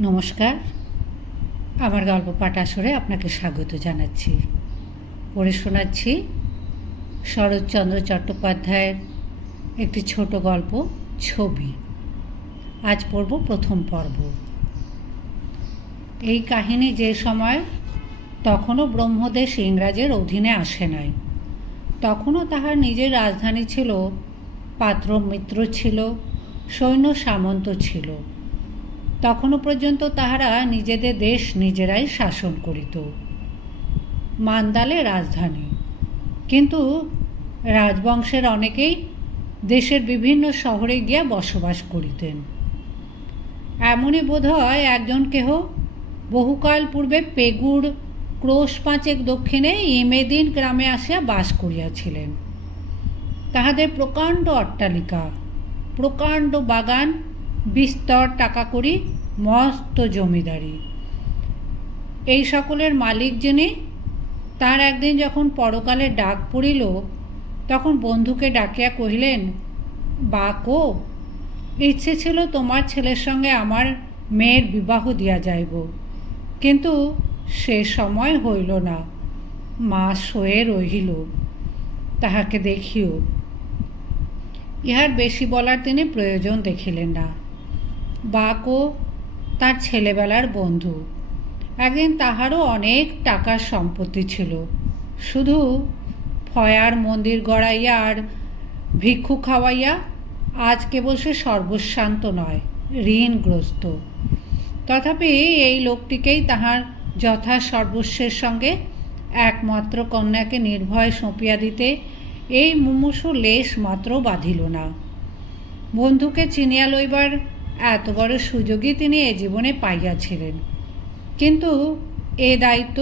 নমস্কার, আমার গল্প পাঠ আসরে আপনাকে স্বাগত জানাচ্ছি। পড়ে শোনাচ্ছি শরৎচন্দ্র চট্টোপাধ্যায়ের একটি ছোট গল্প ছবি। আজ পড়ব প্রথম পর্ব। এই কাহিনী যে সময় তখনও ব্রহ্মদেশ ইংরাজের অধীনে আসে নাই। তখনও তাহার নিজের রাজধানী ছিল, পাত্র মিত্র ছিল, সৈন্য সামন্ত ছিল। তখনও পর্যন্ত তাহারা নিজেদের দেশ নিজেরাই শাসন করিত। মান্দালে রাজধানী, কিন্তু রাজবংশের অনেকেই দেশের বিভিন্ন শহরে গিয়া বসবাস করিতেন। এমনই বোধ হয় একজন কেহ বহুকাল পূর্বে পেগুর ক্রোশ পাঁচেক দক্ষিণে ইমেদিন গ্রামে আসিয়া বাস করিয়াছিলেন। তাহাদের প্রকাণ্ড অট্টালিকা, প্রকাণ্ড বাগান, বিস্তর টাকা কড়ি, মস্ত জমিদারি, এই সকলের মালিক যিনি, তার একদিন যখন পরকালে ডাক পড়িল, তখন বন্ধুকে ডাকিয়া কহিলেন, বাকো, ইচ্ছে ছিল তোমার ছেলের সঙ্গে আমার মেয়ের বিবাহ দিয়া যাইব, কিন্তু সে সময় হইল না। মাস হয়ে রহিল, তাহাকে দেখিও। ইহার বেশি বলার তিনি প্রয়োজন দেখিলেন না। বাকো তার ছেলেবেলার বন্ধু। একদিন তাহারও অনেক টাকার সম্পত্তি ছিল, শুধু ফয়ার মন্দির গড়াইয়া আর ভিক্ষু খাওয়াইয়া আজ কেবল সে সর্বশান্ত নয়, ঋণগ্রস্ত। তথাপি এই লোকটিকেই তাহার যথা সর্বস্বের সঙ্গে একমাত্র কন্যাকে নির্ভয় সঁপিয়া দিতে এই মুমূর্ষু লেশ মাত্র বাঁধিল না। বন্ধুকে চিনিয়া লইবার এত বড় সুযোগই তিনি এ জীবনে পাইয়াছিলেন, কিন্তু এ দায়িত্ব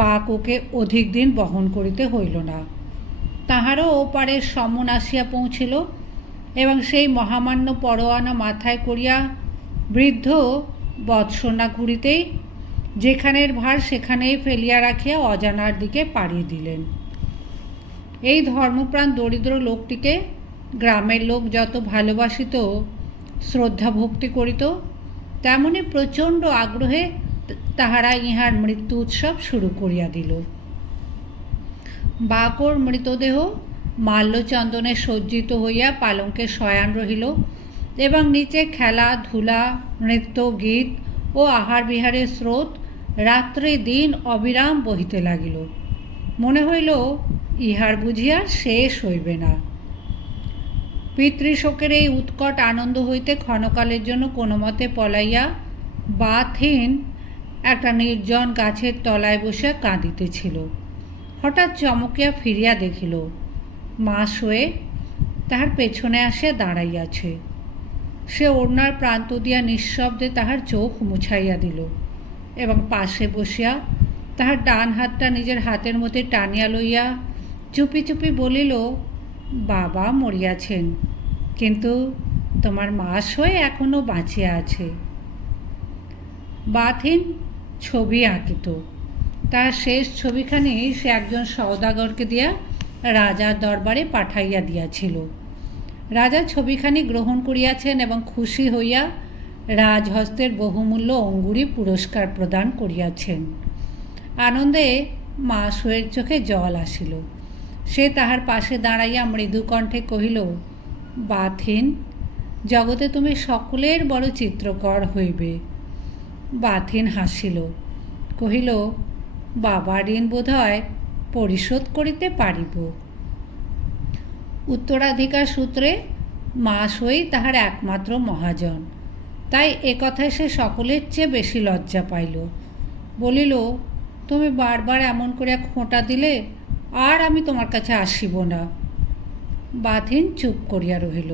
বাকোকে অধিক দিন বহন করিতে হইল না। তাহারও ওপারের সমন আসিয়া পৌঁছিল, এবং সেই মহামান্য পরোয়ানা মাথায় করিয়া বৃদ্ধ বৎসনা ঘুরিতেই যেখানের ভার সেখানেই ফেলিয়া রাখিয়া অজানার দিকে পাড়িয়ে দিলেন। এই ধর্মপ্রাণ দরিদ্র লোকটিকে গ্রামের লোক যত ভালোবাসিত, শ্রদ্ধা ভক্তি করিত, তেমনি প্রচণ্ড আগ্রহে তাহারা ইহার মৃত্যু উৎসব শুরু করিয়া দিল। বাকোর মৃতদেহ মাল্যচন্দনে সজ্জিত হইয়া পালঙ্কে শয়ান রহিল, এবং নিচে খেলা ধুলা, নৃত্য গীত ও আহার বিহারের স্রোত রাত্রে দিন অবিরাম বহিতে লাগিল। মনে হইল ইহার বুঝি আর শেষ হইবে না। পিতৃশোকের এই উৎকট আনন্দ হইতে ক্ষণকালের জন্য কোনো মতে পলাইয়া বাথিন একটা নির্জন গাছের তলায় বসিয়া কাঁদিতেছিল। হঠাৎ চমকিয়া ফিরিয়া দেখিল, মা শোয়ে তাহার পেছনে আসিয়া দাঁড়াইয়াছে। সে ওড়নার প্রান্ত দিয়া নিঃশব্দে তাহার চোখ মুছাইয়া দিল, এবং পাশে বসিয়া তাহার ডান হাতটা নিজের হাতের মধ্যে টানিয়া লইয়া চুপি চুপি বলিল, বাবা মরিয়াছেন, কিন্তু তোমার মা শোয়ে এখনও বাঁচিয়া আছে। বাথিন ছবি আঁকিত। তার শেষ ছবিখানি সে একজন সওদাগরকে দিয়া রাজার দরবারে পাঠাইয়া দিয়াছিল। রাজা ছবিখানি গ্রহণ করিয়াছেন এবং খুশি হইয়া রাজহস্তের বহুমূল্য অঙ্গুরি পুরস্কার প্রদান করিয়াছেন। আনন্দে মা শোয়ের চোখে জল আসিল। সে তাহার পাশে দাঁড়াইয়া মৃদুকণ্ঠে কহিল, বাথিন, জগতে তুমি সকলের বড় চিত্রকর হইবে। বাথিন হাসিল, কহিল, বাবার ঋণ বোধ হয় পরিশোধ করিতে পারিব। উত্তরাধিকার সূত্রে মা শোই তাহার একমাত্র মহাজন, তাই একথায় সে সকলের চেয়ে বেশি লজ্জা পাইল। বলিল, তুমি বারবার এমন করে খোঁটা দিলে আর আমি তোমার কাছে আসিব না। বাথিন চুপ করিয়া রহিল।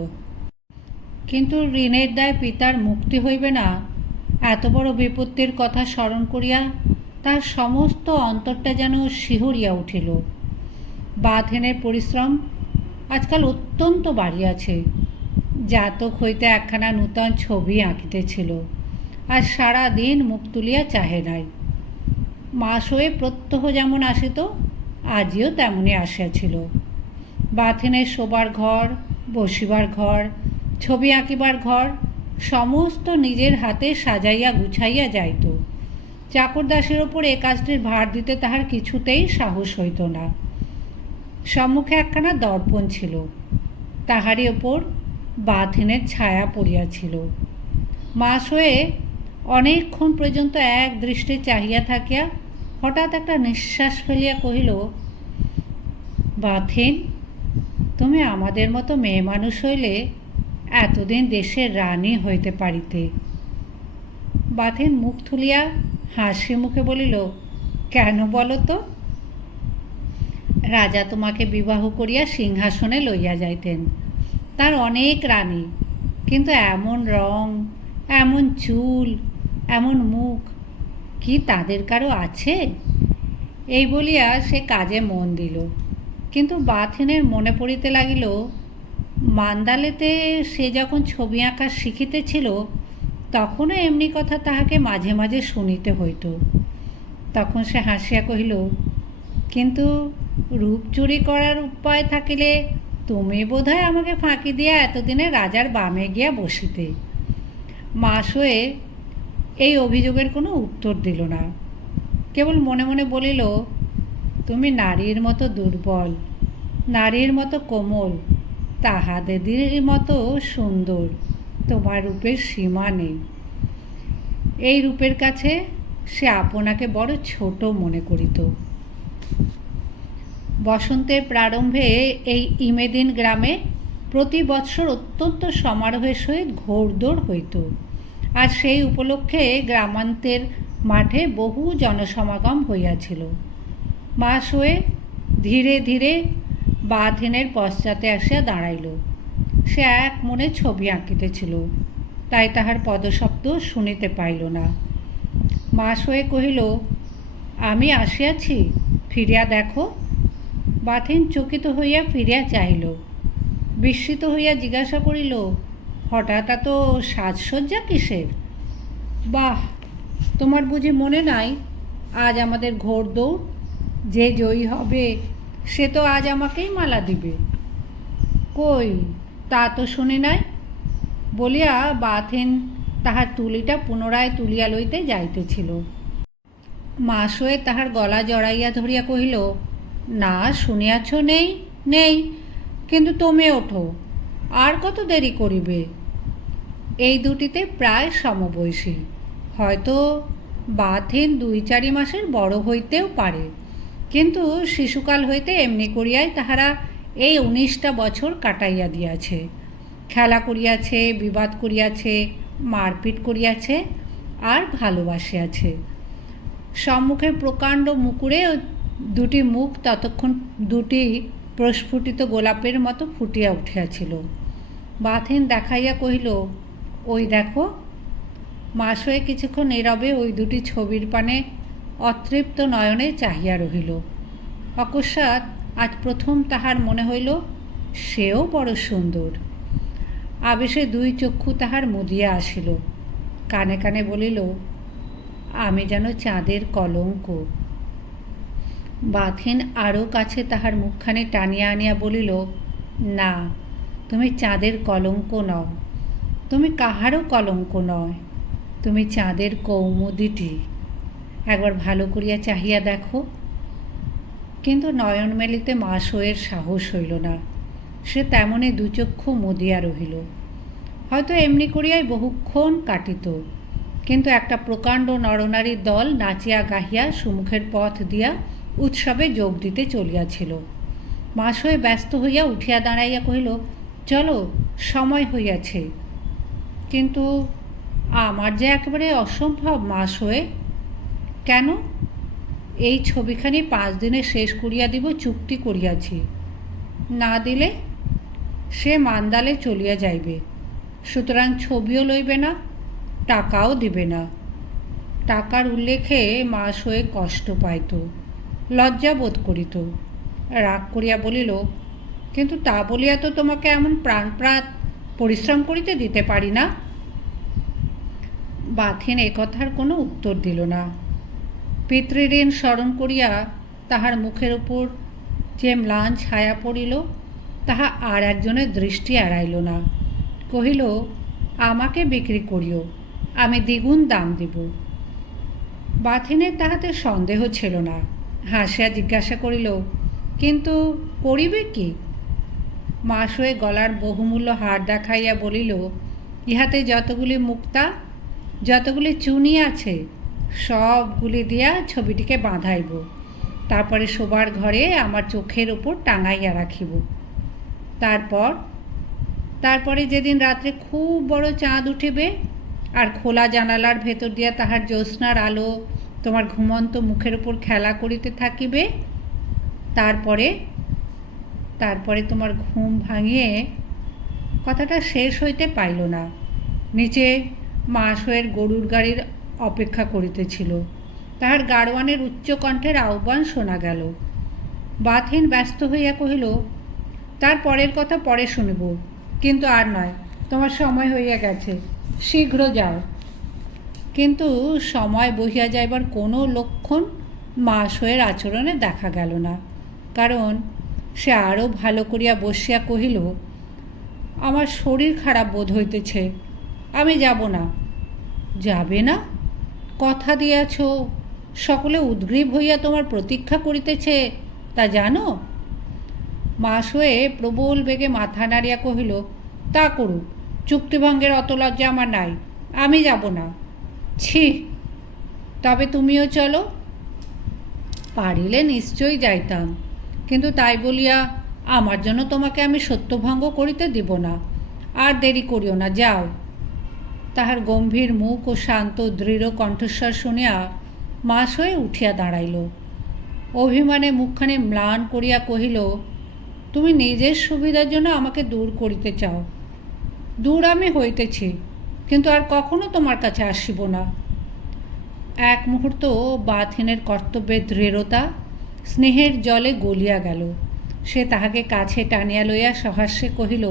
কিন্তু ঋণের দায় পিতার মুক্তি হইবে না, এত বড় বিপত্তির কথা স্মরণ করিয়া তার সমস্ত অন্তরটা যেন শিহরিয়া উঠিল। বাথিনের পরিশ্রম আজকাল অত্যন্ত বাড়িয়াছে। জাতক হইতে একখানা নূতন ছবি আঁকিতেছিল, আর সারা দিন মুখ তুলিয়া চাহে নাই। মাস হয়ে প্রত্যহ যেমন আসিত, আজও তেমনই আসিয়াছিল। বাথিনের শোবার ঘর, বসিবার ঘর, ছবি আঁকিবার ঘর সমস্ত নিজের হাতে সাজাইয়া গুছাইয়া যাইত। চাকরদাসের ওপর এ কাজটির ভার দিতে তাহার কিছুতেই সাহস হইত না। সম্মুখে একখানা দর্পণ ছিল, তাহারই ওপর বাথিনের ছায়া পড়িয়াছিল। মাস হয়ে অনেকক্ষণ পর্যন্ত এক দৃষ্টে চাহিয়া থাকিয়া হঠাৎ একটা নিঃশ্বাস ফেলিয়া কহিল, বাথিন, তুমি আমাদের মতো মেয়ে মানুষ হইলে এতদিন দেশের রানী হইতে পারিতে। বাথিন মুখ তুলিয়া হাসি মুখে বলিল, কেন বলো তো? রাজা তোমাকে বিবাহ করিয়া সিংহাসনে লইয়া যাইতেন। তার অনেক রানী, কিন্তু এমন রং, এমন চুল, এমন মুখ কি তাদের কারো আছে? এই বলিয়া সে কাজে মন দিল। কিন্তু বাথিনের মনে পড়িতে লাগিল, মান্দালেতে সে যখন ছবি আঁকা শিখিতেছিল তখনও এমনি কথা তাহাকে মাঝে মাঝে শুনিতে হইত। তখন সে হাসিয়া কহিল, কিন্তু রূপ চুরি করার উপায় থাকিলে তুমি বোধহয় আমাকে ফাঁকি দিয়া এতদিনে রাজার বামে গিয়া বসিতে। মাস হয়ে এই অভিযোগের কোনো উত্তর দিল না, কেবল মনে মনে বলিল, তুমি নারীর মতো দুর্বল, নারীর মতো কোমল, তাহাদের মতো সুন্দর, তোমার রূপের সীমা নেই। এই রূপের কাছে সে আপনাকে বড় ছোট মনে করিত। বসন্তের প্রারম্ভে এই ইমেদিন গ্রামে প্রতি বৎসর অত্যন্ত সমারোহের সহিত ঘোড়দৌড় হইত। আজ সেই উপলক্ষে গ্রামান্তের মাঠে বহু জনসমাগম হইয়াছিল। মাস হয়ে ধীরে ধীরে বাথিনের পশ্চাতে আসিয়া দাঁড়াইল। সে এক মনে ছবি আঁকিতেছিল, তাই তাহার পদশব্দ শুনিতে পাইল না। মাস হয়ে কহিল, আমি আসিয়াছি, ফিরিয়া দেখো। বাথিন চকিত হইয়া ফিরিয়া চাহিল। বিস্মিত হইয়া জিজ্ঞাসা করিল, হঠাৎ এত সাজসজ্জা কিসের? বাহ, তোমার বুঝি মনে নাই আজ আমাদের ঘোড়দৌড়? যে জয়ী হবে সে তো আজ আমাকেই মালা দিবে। কই, তা তো শুনি নাই, বলিয়া বাথিন তাহার তুলিটা পুনরায় তুলিয়া লইতে যাইতেছিল। মাস হয়ে তাহার গলা জড়াইয়া ধরিয়া কহিল, না, শুনিয়াছ নেই? নেই, কিন্তু তুমি ওঠো, আর কত দেরি করিবে? এই দুটিতে প্রায় সমবয়সী, হয়তো বাথিন 2-4 মাসের বড় হইতেও পারে, কিন্তু শিশুকাল হইতে এমনি করিয়াই তাহারা এই 19টা বছর কাটাইয়া দিয়াছে। খেলা করিয়াছে, বিবাদ করিয়াছে, মারপিট করিয়াছে, আর ভালোবাসিয়াছে। সম্মুখে প্রকাণ্ড মুকুরে দুটি মুখ ততক্ষণ দুটি প্রস্ফুটিত গোলাপের মতো ফুটিয়া উঠিয়াছিল। বাথিন দেখাইয়া কহিল, ওই দেখো। মাস হয়ে কিছুক্ষণ নীরবে ওই দুটি ছবির পানে অতৃপ্ত নয়নে চাহিয়া রহিল। অকস্মাৎ আজ প্রথম তাহার মনে হইল সেও বড় সুন্দর। আবেশে 2 চক্ষু তাহার মুদিয়া আসিল। কানে কানে বলিল, আমি যেন চাঁদের কলঙ্ক। বাথিন আরও কাছে তাহার মুখখানি টানিয়া আনিয়া বলিল, না, তুমি চাঁদের কলঙ্ক নও, তুমি কাহারও কলঙ্ক নয়, তুমি চাঁদের কৌমুদীটি। একবার ভালো করিয়া চাহিয়া দেখো। কিন্তু নয়ন মেলিতে মাস হয়ের সাহস হইল না। সে তেমনি 2 চক্ষু মুদিয়া রহিল। হয়তো এমনি করিয়াই বহুক্ষণ কাটিত, কিন্তু একটা প্রকাণ্ড নরনারীর দল নাচিয়া গাহিয়া সুমুখের পথ দিয়া উৎসবে যোগ দিতে চলিয়াছিল। মাস হয়ে ব্যস্ত হইয়া উঠিয়া দাঁড়াইয়া কহিল, চলো, সময় হইয়াছে। কিন্তু আমার যে একেবারে অসম্ভব মাস হয়ে। কেন? এই ছবিখানি 5 দিনে শেষ করিয়া দিব চুক্তি করিয়াছি। না দিলে সে মান্দালে চলিয়া যাইবে, সুতরাং ছবিও লইবে না, টাকাও দিবে না। টাকার উল্লেখে মাস হয়ে কষ্ট পাইত, লজ্জা বোধ করিত। রাগ করিয়া বলিল, কিন্তু তা বলিয়া তো তোমাকে এমন প্রাণপ্রাণ পরিশ্রম করিতে দিতে পারি না। বাথিন এ কথার কোনো উত্তর দিল না। পিতৃঋণ স্মরণ করিয়া তাহার মুখের উপর যে ম্লান ছায়া পড়িল তাহা আর একজনের দৃষ্টি এড়াইল না। কহিল, আমাকে বিক্রি করিও, আমি দ্বিগুণ দাম দিব। বাথিনের তাহাতে সন্দেহ ছিল না, হাসিয়া জিজ্ঞাসা করিল, কিন্তু করিবে কি? মাসুয়ে গলার বহুমূল্য হার দেখাইয়া বলিল, ইহাতে যতগুলি মুক্তা, যতগুলি চুনি আছে, সবগুলি দিয়া ছবিটিকে বাঁধাইব, তারপরে শোবার ঘরে আমার চোখের ওপর টাঙাইয়া রাখিব। তারপরে যেদিন রাত্রে খুব বড় চাঁদ উঠিবে আর খোলা জানালার ভেতর দিয়া তাহার জ্যোৎস্নার আলো তোমার ঘুমন্ত মুখের উপর খেলা করিতে থাকিবে, তারপরে তোমার ঘুম ভাঙিয়ে। কথাটা শেষ হইতে পাইল না। নিচে মাসুয়ের গরুর গাড়ির অপেক্ষা করিতেছিল। তাহার গাড়োয়ানের উচ্চকণ্ঠের আহ্বান শোনা গেল। বাথিন ব্যস্ত হইয়া কহিল, তার পরের কথা পরে শুনিব, কিন্তু আর নয়, তোমার সময় হইয়া গেছে, শীঘ্র যাও। কিন্তু সময় বহিয়া যাইবার কোনো লক্ষণ মাসুয়ের আচরণে দেখা গেল না। কারণ সে আরও ভালো করিয়া বসিয়া কহিল, আমার শরীর খারাপ বোধ হইতেছে, আমি যাব না। যাবে না? কথা দিয়াছ, সকলে উদ্গ্রীব হইয়া তোমার প্রতীক্ষা করিতেছে, তা জানো? মাসুয়ে প্রবল বেগে মাথা নাড়িয়া কহিল, তা করুক, চুক্তিভঙ্গের অত লজ্জা আমার নাই, আমি যাব না। ছি, তবে তুমিও চলো। পারিলে নিশ্চয়ই যাইতাম, কিন্তু তাই বলিয়া আমার জন্য তোমাকে আমি সত্যভঙ্গ করিতে দিব না। আর দেরি করিও না, যাও। তাহার গম্ভীর মুখ ও শান্ত দৃঢ় কণ্ঠস্বর শুনিয়া মাসুয়ে উঠিয়া দাঁড়াইল। অভিমানে মুখখানি ম্লান করিয়া কহিল, তুমি নিজের সুবিধার জন্য আমাকে দূর করিতে চাও। দূর আমি হইতেছি, কিন্তু আর কখনো তোমার কাছে আসিব না। এক মুহূর্ত বাথিনের কর্তব্যের দৃঢ়তা স্নেহের জলে গলিয়া গেল। সে তাহাকে কাছে টানিয়া লইয়া সহাস্যে কহিল,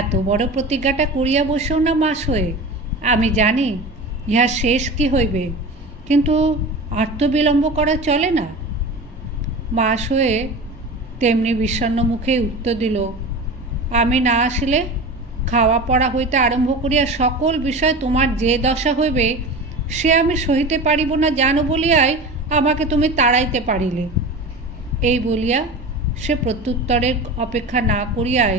এত বড় প্রতিজ্ঞাটা করিয়া বসেও না মাসুয়ে, আমি জানি ইহার শেষ কি হইবে, কিন্তু আর তো বিলম্ব করা চলে না। মাসুয়ে তেমনি বিষণ্ণ মুখে উত্তর দিল, আমি না আসিলে খাওয়া পড়া হইতে আরম্ভ করিয়া সকল বিষয় তোমার যে দশা হইবে সে আমি সহিতে পারিব না জানো বলিয়াই আমাকে তুমি তাড়াইতে পারিলে। এই বলিয়া সে প্রত্যুত্তরের অপেক্ষা না করিয়াই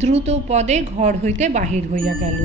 দ্রুত পদে ঘর হইতে বাহির হইয়া গেল।